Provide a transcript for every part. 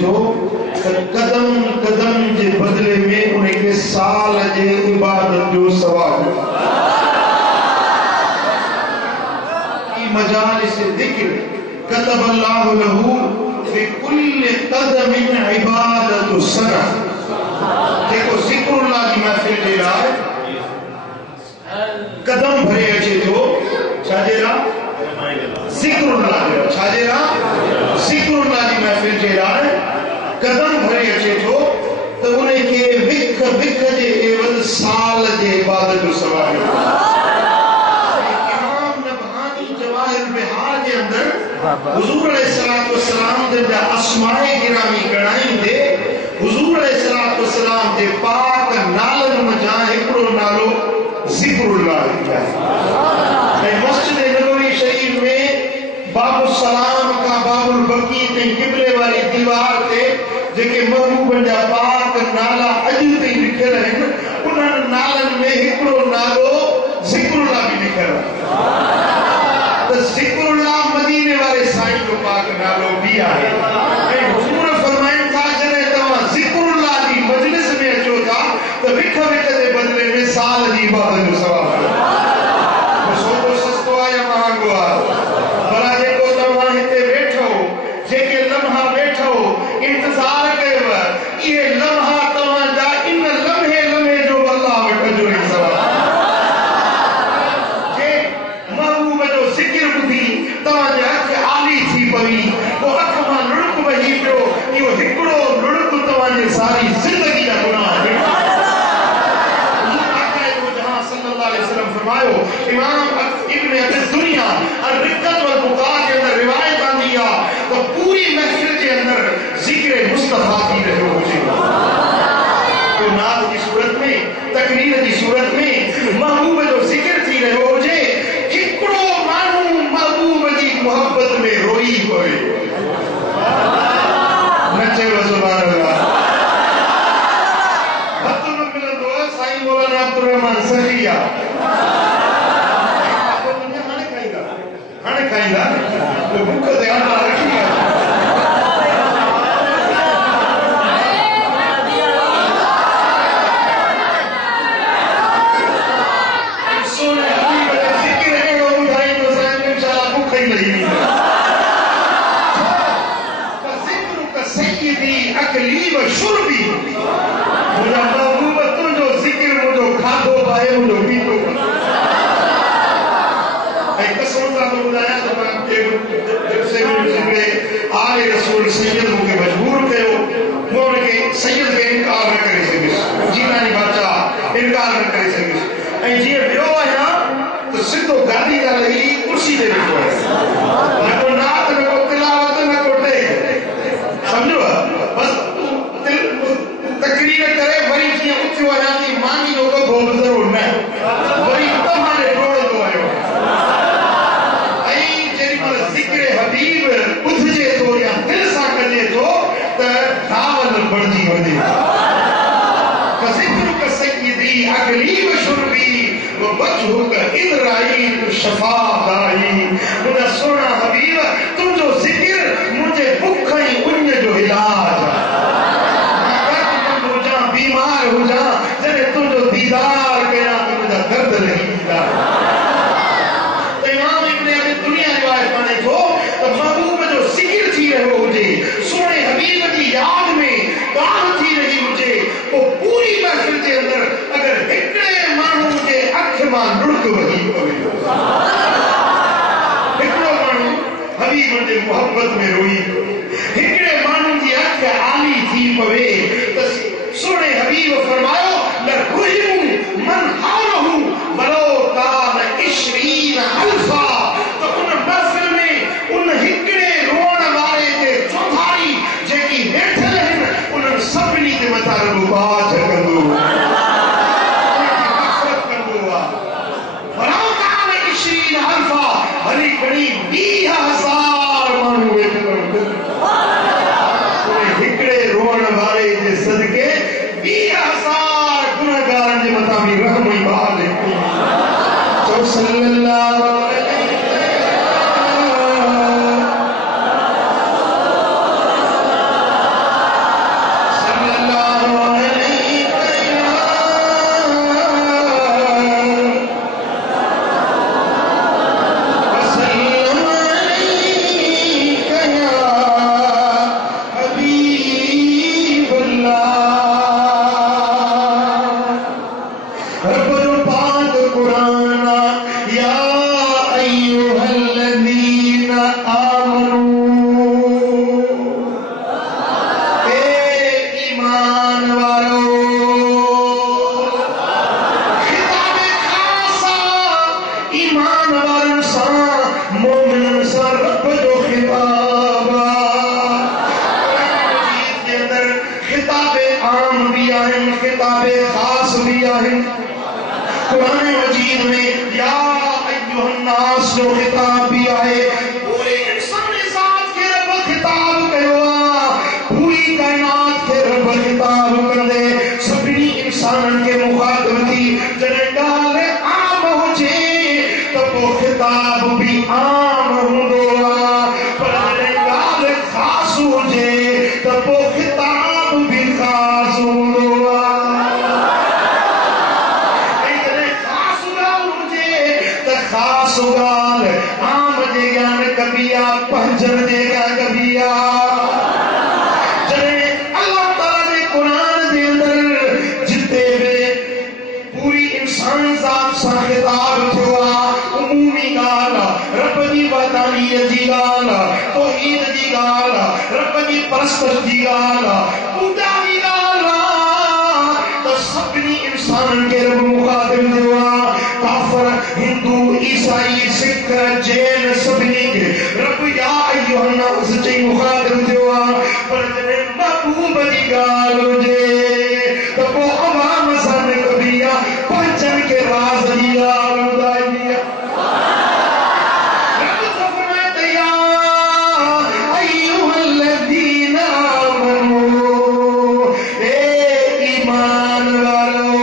جو قدم قدم کے بدلے میں انہیں کے سال جے عبادت جو ثواب کی مجالس ذکر کتب اللہ لہو بکل قدم عبادت السنہ. دیکھو ذکر اللہ کی محفل دے رہا ہے قدم بھرے اچھے جو چھاجے رہا ذکر اللہ دے رہا چھاجے رہا ذکر اللہ کی محفل دے رہا ہے قدم بھرے اچھے جو تو انہیں کے بکھ بکھ جے ایوز سال جے عبادت جو سوال امام نبہانی جواہر بہار کے اندر حضور علیہ السلام دے اسماء گرامی گڑائیں دے حضور علیہ السلام دے پاک نالن مجاں ایکڑو نالو ذکر اللہ ہے. مسجد نبوی شریف میں باب السلام کا باب البقی تے قبلے والی دیوار تے جے محبوب جا پاک نالا اجل تے لکھل ہیں انہاں نالن میں ایکڑو نالو ذکر اللہ بھی لکھل ہے. تو ذکر اللہ مدینے والے سائیں کو پاک نالو بھی آئے. حضور فرمائیں تھا جنہیں تمہاں ذکر اللہ کی مجلس میں اچھو تھا تو بکھا بکھا دے بدلے میں سال دی عبادت جو ثواب ہے. سوچو سستو آیا مہانگو آیا بلا جے کو تمہاں ہتے بیٹھو جے کے لمحہ بیٹھو انتظار کے وقت یہ لمحہ تمہاں جا ان لمحے لمحے جو اللہ وٹھا جو نہیں ثواب جے محبوب جو ذکر بدھی تمہاں جا کہ آلی تھی پوی وہ اکھماں لڑک وہی پیو یہ ہکڑو لڑک تمہاں جے ساری زندگی کا گناہ ہے. فرمائو امام ابن ابی دنیا الرقت والبقاء کے اندر روایت آن دیا تو پوری محفل کے اندر ذکر مصطفیٰ کی رہے ہو جائے تو نعت کی صورت میں تقریر کی صورت میں محبوب جو ذکر تھی رہے ہو جائے ہکڑو مانو محبوب کی محبت میں روئی ہوئے نچے و سبحان اللہ. حد مملن دو سائی مولانا عبدالرحمن سخیہ کھائیں گا تو بھوک دے آنا رکھی گا سونے حبیب ذکر ہے وہ اٹھائیں تو سائن انشاءاللہ بھوک ہی نہیں ذکر کا سیدی اکلی و شربی مجھا محبوب تم جو ذکر مجھو کھاتو پائے مجھو پیتو آل رسول سید کے مجبور کہو وہ ان کے سید کے انکار نہ کرے سکے جیلانی بادشاہ انکار نہ کرے سکے جی بیو ہے نا تو سدھو گاڑی کا رہی کرسی دے بیٹھو ہے نہ کو نعت نہ کو تلاوت نہ کو ٹیک سمجھو بس تقریر کرے بڑی چیزیں اچھی ہو جاتی مانی لوگوں کو بہت ضرور نہ بڑی تمہارے ڈوڑ دو آئے ذکر حبیب اتھجے تو یا دل سا کجے تو داول بڑھنی ہو دی ذکر کا سیدی اگلی و شربی و بچہو کا ادرائی شفا دائی مجھا سونا حبیب تم جو ذکر مجھے بکھیں ان جو علاج اگر تم ہو جا بیمار ہو جا جنہیں تم جو دیدار کہنا تو مجھا درد نہیں دیدار سونے حبیب کی یاد میں کام تھی رہی مجھے وہ پوری محفل کے اندر اگر ہکڑے مانو مجھے اکھ ماں لڑک وہی ہوئی ہکڑو مانو حبیب مجھے محبت میں روئی ہکڑے مانو کی اکھ آلی تھی پوے سونے حبیب فرماؤ لَرُحِمُ مَنْ حَارَهُ وَلَوْ كَانَ 20 أَلْفًا تو ان محفل میں ان ہکڑے روڑ والے کے چوتھائی جیکی بیٹھل ہیں انہوں سبنی کے مطالب بات کردو مغفرت کردو وَلَوْ كَانَ 20 أَلْفًا بھلی کڑی 20,000 مانو بیٹھل خطاب عام بھی آئیں خطاب خاص بھی آئیں قرآن مجید میں یا ایوہ الناس جو خطاب بھی آئے پورے انسان ذات کے رب خطاب کروا پوری کائنات کے رب خطاب کر دے سبھی انسان کے مخاطب تھی جنہیں گال عام ہو جے تب وہ خطاب بھی عام ہوں دوا پر جنہیں گال خاص ہو جے تب وہ خطاب بھی خاص ہوں دوا خاص گال عام دے گا نہ کبیا پہنچن دے گا کبیا جنہیں اللہ تعالیٰ نے قرآن دے اندر جتے میں پوری انسان ذات سا خطاب تھوا عمومی گال رب دی وحدانیت دی گال توحید دی گال رب دی پرستش دی گال بوٹا دی گال تو سبنی انسان کے رب مخاطب دیوا کافر ہندو عیسائی سکھ جین سبنی کے رب یا ایوہ الناس چاہی مخاطب دیوا پر جنہیں محبوب دی گال ہو جے تو وہ عوام سان کبھیا پہچن کے راز دی گال ہو دائی دیا رب تو فرمائے یا ایوہ الذین آمنوا اے ایمان والو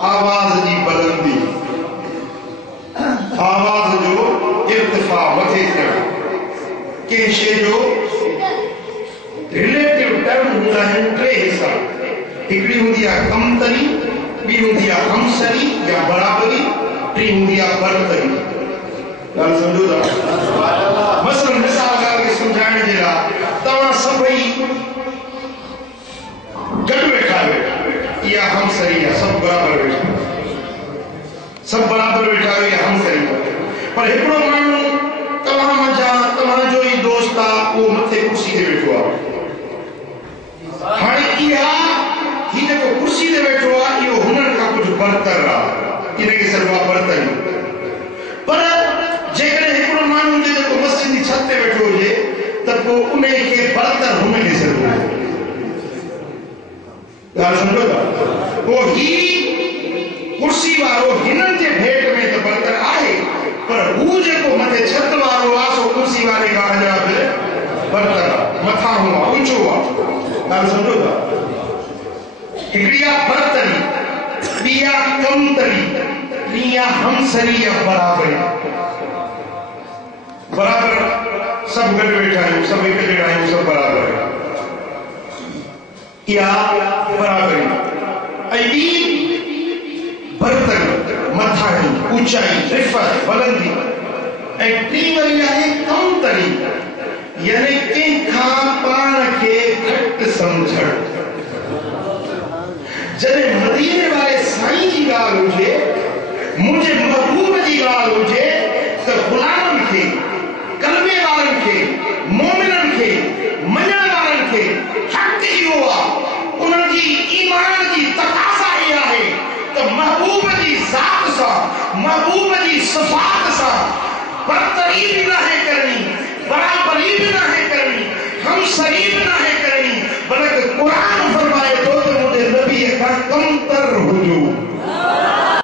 آواز جی بلندی آواز جو ارتفاع وٹھے کر کیشے جو ریلیٹیو ٹرم ہوتا ہے ٹرے حصہ ہکڑی ہوں دیا کم تری بی ہوں دیا ہم سری یا برابری ٹری ہوں دیا برتری گل سمجھو دا مثلا مثال کر کے سمجھانے دے رہا تمہاں سبھی گڑ بیٹھا ہوئے یا ہم سری یا سب برابر بیٹھا سب برابر بیٹھا ہوئے یا ہم سری پر ہکڑو مانو تمہاں مجھا تمہاں جو ہی دوستا وہ متے کرسی دے بیٹھو ہاں کیا ہی نے کو کرسی دے بیٹھو یہ ہنر کا کچھ برتر رہا انہیں کی سروا برتر پر جے کرے ہکڑو مانو دے کو مسجد کی چھت دے بیٹھو جے تب وہ انہیں کے برتر ہمیں کی سروا گال سمجھو گا وہ ہی کرسی وارو ہنن کے بھیٹ میں تو برتر آئے پر وہ جے کو متے چھت وارو آسو کرسی والے کا عجاب ہے برتر متھا ہوا اونچو ہوا گال سمجھو گا ہکڑیا برتری بیا کم تری بیا ہم سری یا برابر برابر سب گھر بیٹھا ہے سب ایک جگہ ہے سب برابر ہے یا برابری ایدین برتر مدھائی اونچائی رفت بلندی ایٹی ولی ہے کم تری یعنی کن کھان پان کے گھٹ سمجھڑ جنہیں مدینے والے سائیں جی گال ہوجے مجھے محبوب جی گال ہوجے تو غلامن کے کلمے والن کے مومنن کے منن والن کے حق ہی ہوا انہوں جی ایمان جی تقاضا یہ ہے تو محبوب جی ذات سا محبوب جی صفات سا برتری بھی نہ ہے کرنی، برابری بھی نہ ہے کرنی، ہم سری بھی نہ ہے کرنی، بلکہ قرآن فرمائے تو مجھے نبی کا کم تر